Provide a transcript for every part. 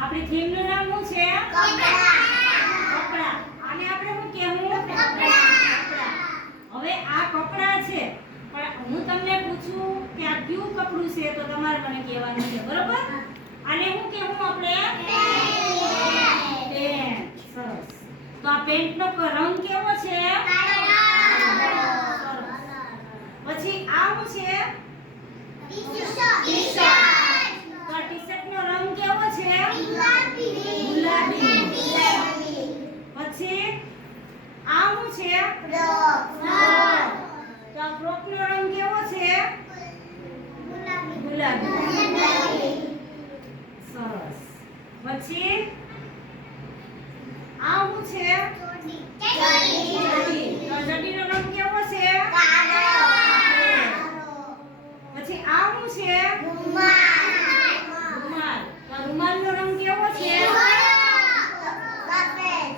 આપણી થીમ નું નામ શું છે? કપડા. આને આપણે શું કહેવું? કપડા. હવે આ કપડા છે, પણ હું તમને પૂછું કે આ કયું કપડું છે તો તમારે મને કહેવાનું છે, બરોબર? આને શું કહેવું આપણે? પેન્ટ. સરસ. તો આ પેન્ટ નો રંગ કેવો છે? પછી આ શું છે? ટી-શર્ટ. તો આ ટી-શર્ટ નો રંગ કેવો છે? ગુલાબી. પછી આ શું છે? ફ્રોક. તો આ ફ્રોક નો રંગ કેવો છે? ગુલાબી. સરસ. પછી આ શું છે? ચડ્ડી. તો ચડ્ડીનો રંગ કેવો છે? કાળો. પછી આ શું છે? રૂમાલ. તો રૂમાલનો રંગ કેવો છે? સફેદ.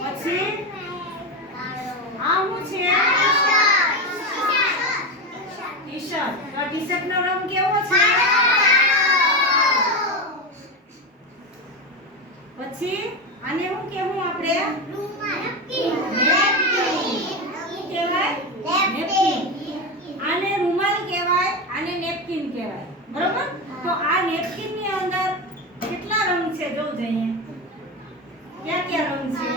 પછી આ શું છે? ટી-શર્ટ. તો ટી-શર્ટ નો રંગ કેવો છે? પછી આને શું કહેવું આપણે? નેપકિન. શું કહેવાય? નેપકિન. આને રૂમાલ કહેવાય, આને નેપકિન કહેવાય, બરોબર? તો આ નેપકિન ની અંદર કેટલા રંગ છે જોઉં જઈએ. ક્યાં ક્યાં રંગ છે?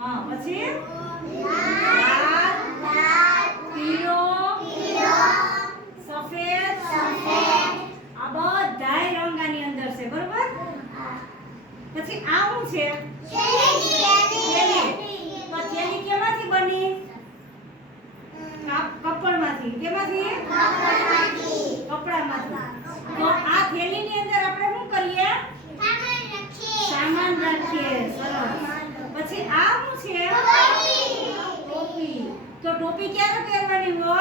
હા, પછી લાલ, પીળો, સફેદ. આ બધાય રંગ આની અંદર છે, બરોબર? પછી આ શું છે? થેલી. તો થેલી કેમાંથી બની? કપડમાંથી. કેમાંથી? કપડામાંથી. તો આ થેલીની અંદર આપણે શું કરીએ? સામાન રાખીએ. સરસ. પછી આ શું છે? ટોપી. તો ટોપી ક્યારે પહેરવાની હોય?